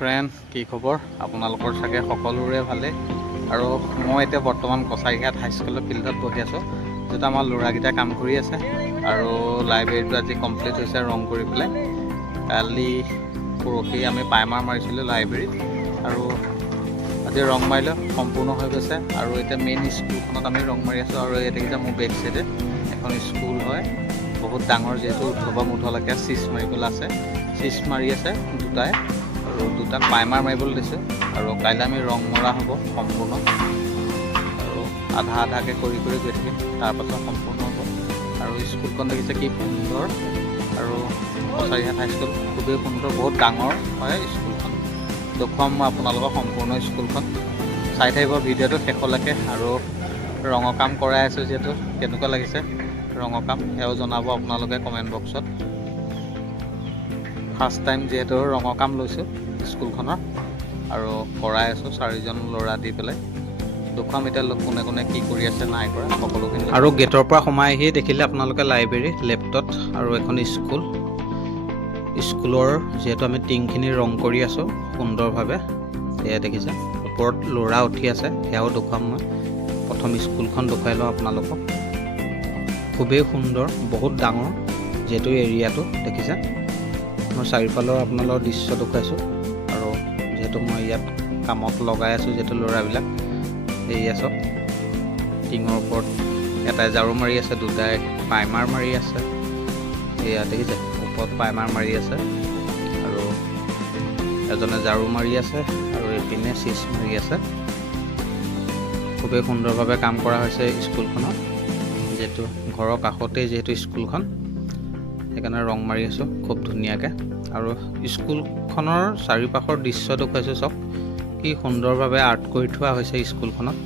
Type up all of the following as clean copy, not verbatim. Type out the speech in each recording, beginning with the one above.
Friend, কি খবৰ? আপোনালোকৰ চাগে সকলোৰে ভালে। আৰু মই এতিয়া বৰ্তমান কছাৰীঘাট হাইস্কুলৰ ফিল্ডত বহি আছোঁ, য'ত আমাৰ ল'ৰাকেইটা কাম কৰি আছে। আৰু লাইব্ৰেৰীটো আজি কমপ্লিট হৈছে ৰং কৰি পেলাই। কালি পৰহি আমি প্ৰাইমাৰ মাৰিছিলোঁ লাইব্ৰেৰীত, আৰু আজি ৰং মাৰিলে সম্পূৰ্ণ হৈ গৈছে। আৰু এতিয়া মেইন স্কুলখনত আমি ৰং মাৰি আছোঁ। আৰু এই দেখিছে মোৰ বেক চাইডে এখন স্কুল হয়, বহুত ডাঙৰ, যিহেতু উদ্ধৱ মুধলৈকে চিজ মাৰিবলৈ আছে। চিজ মাৰি আছে দুটাই, আৰু দুটাক প্ৰাইমাৰ মাৰিবলৈ দিছে। আৰু কাইলৈ আমি ৰং মৰা হ'ব সম্পূৰ্ণ, আৰু আধা আধাকৈ কৰি গৈ থাকিম, তাৰপাছত সম্পূৰ্ণ হ'ব। আৰু স্কুলখন দেখিছে কি সুন্দৰ, আৰু কছাৰীঘাট হাইস্কুল খুবেই সুন্দৰ, বহুত ডাঙৰ হয় স্কুলখন। দেখুৱাম মই আপোনালোকক সম্পূৰ্ণ স্কুলখন, চাই থাকিব ভিডিঅ'টো শেষলৈকে। আৰু ৰঙৰ কাম কৰাই আছোঁ, যিহেতু কেনেকুৱা লাগিছে ৰঙৰ কাম সেয়াও জনাব আপোনালোকে কমেণ্ট বক্সত। ফাৰ্ষ্ট টাইম যিহেতু ৰঙৰ কাম লৈছোঁ স্কুলখনৰ, আৰু কৰাই আছোঁ 4জন ল'ৰা দি পেলাই। দেখুৱাম এতিয়া কোনে কোনে কি কৰি আছে নাই কৰা সকলোখিনি। আৰু গেটৰ পৰা সোমাই আহি দেখিলে আপোনালোকে লাইব্ৰেৰী, লেপটপ আৰু এখন স্কুলৰ যিহেতু আমি টিংখিনি ৰং কৰি আছোঁ সুন্দৰভাৱে, এয়া দেখিছে। ওপৰত ল'ৰা উঠি আছে, সেয়াও দেখুৱাম মই। প্ৰথম স্কুলখন দেখুৱাই লওঁ আপোনালোকক। খুবেই সুন্দৰ, বহুত ডাঙৰ, যিহেতু এৰিয়াটো দেখিছে। মই চাৰিওফালৰ আপোনালোকৰ দৃশ্য দেখুৱাইছোঁ। আৰু যিহেতু মই ইয়াত কামত লগাই আছোঁ, যিহেতু ল'ৰাবিলাক এয়া চাওক, টিঙৰ ওপৰত এটাই ঝাৰু মাৰি আছে, দুটাই প্ৰাইমাৰ মাৰি আছে। এয়া দেখিছে, ওপৰত প্ৰাইমাৰ মাৰি আছে, আৰু এজনে ঝাৰু মাৰি আছে, আৰু এইপিনে চিজ মাৰি আছে। খুবেই সুন্দৰভাৱে কাম কৰা হৈছে স্কুলখনত, যিহেতু ঘৰৰ কাষতেই যিহেতু স্কুলখন, সেইকাৰণে ৰং মাৰি আছোঁ খুব ধুনীয়াকৈ। আৰু স্কুলখনৰ চাৰিওপাশৰ দৃশ্য দেখুৱাইছোঁ, চাওক কি সুন্দৰভাৱে আৰ্ট কৰি থোৱা হৈছে স্কুলখনত।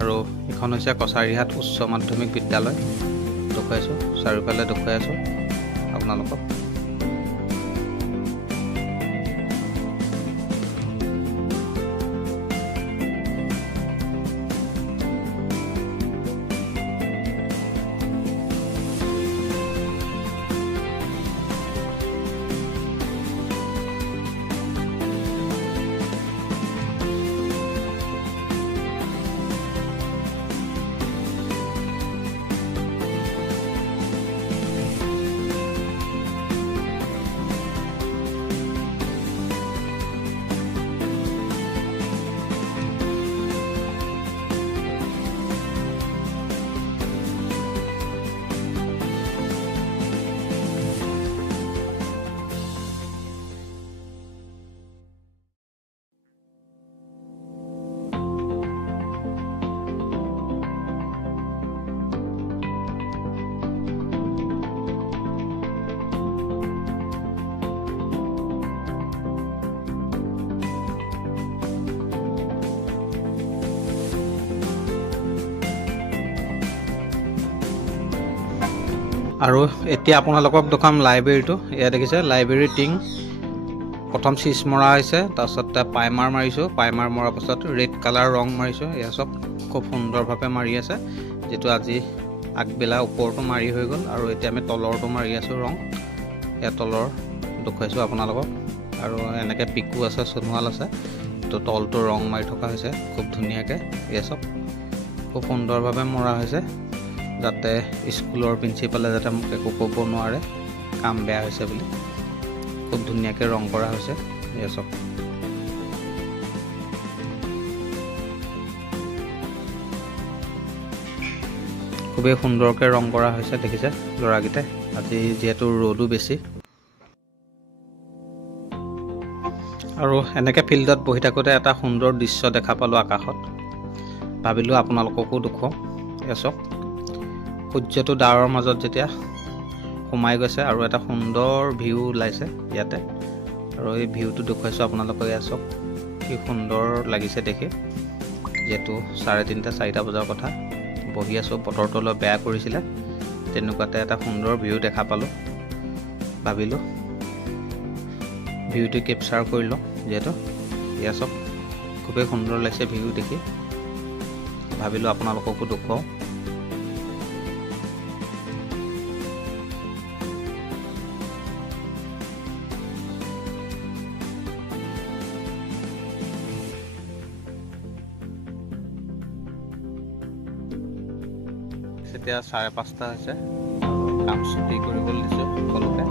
আৰু এইখন হৈছে কছাৰীঘাট উচ্চ মাধ্যমিক বিদ্যালয়, দেখুৱাইছোঁ চাৰিওফালে দেখুৱাই আছোঁ আপোনালোকক। আৰু এতিয়া আপোনালোকক দেখুৱাম লাইব্ৰেৰীটো। এয়া দেখিছে লাইব্ৰেৰীৰ টিং, প্ৰথম চিজ মৰা হৈছে, তাৰপিছত প্ৰাইমাৰ মাৰিছোঁ, প্ৰাইমাৰ মৰাৰ পাছত ৰেড কালাৰ ৰং মাৰিছোঁ। এয়া চব খুব সুন্দৰভাৱে মাৰি আছে, যিটো আজি আগবেলা ওপৰটো মাৰি হৈ গ'ল। আৰু এতিয়া আমি তলৰটো মাৰি আছোঁ ৰং, এয়া তলৰ দেখুৱাইছোঁ আপোনালোকক। আৰু এনেকৈ পিকু আছে, সোণোৱাল আছে, তো তলটো ৰং মাৰি থকা হৈছে খুব ধুনীয়াকৈ। এয়া চব খুব সুন্দৰভাৱে মৰা হৈছে, যাতে স্কুলৰ প্ৰিন্সিপালে যাতে মোক একো ক'ব নোৱাৰে কাম বেয়া হৈছে বুলি। খুব ধুনীয়াকৈ ৰং কৰা হৈছে, এয়া চব। খুবেই সুন্দৰকৈ ৰং কৰা হৈছে, দেখিছে ল'ৰাকেইটাই। আজি যিহেতু ৰ'দো বেছি, আৰু এনেকৈ ফিল্ডত বহি থাকোঁতে এটা সুন্দৰ দৃশ্য দেখা পালোঁ আকাশত, ভাবিলোঁ আপোনালোককো দেখুৱাওঁ। এয়া চাওক, সূৰ্যটো ডাৱৰৰ মাজত যেতিয়া সোমাই গৈছে, আৰু এটা সুন্দৰ ভিউ ওলাইছে ইয়াতে। আৰু এই ভিউটো দেখুৱাইছোঁ আপোনালোকক। এয়া চাওক কি সুন্দৰ লাগিছে দেখি। যিহেতু 3:30 4টা বজাৰ কথা, বহি আছোঁ, বতৰটো অলপ বেয়া কৰিছিলে, তেনেকুৱাতে এটা সুন্দৰ ভিউ দেখা পালোঁ। ভাবিলোঁ ভিউটো কেপচাৰ কৰি লওঁ, যিহেতু এয়া চাওক খুবেই সুন্দৰ লাগিছে ভিউ দেখি, ভাবিলোঁ আপোনালোককো দেখুৱাওঁ। এতিয়া 5:30 হৈছে। কাম ছুটি কৰিবলৈ দিছোঁ সকলোকে।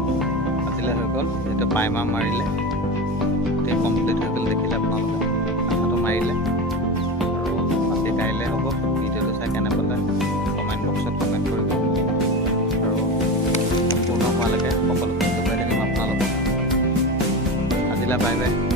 আজিলৈ হৈ গ'ল, এতিয়া প্ৰাইমাৰ মাৰিলে গোটেই কমপ্লিট হৈ গ'ল। দেখিলে আপোনালোকে আঠাটো মাৰিলে আৰু বাকী কাইলৈ হ'ব। ভিডিঅ'টো চাই কেনে পালে কমেণ্ট বক্সত কমেণ্ট কৰিব আৰু সম্পূৰ্ণ হোৱালৈকে সকলো বস্তু পাই থাকিম আপোনালোকক। আজিলৈ বাই বাই।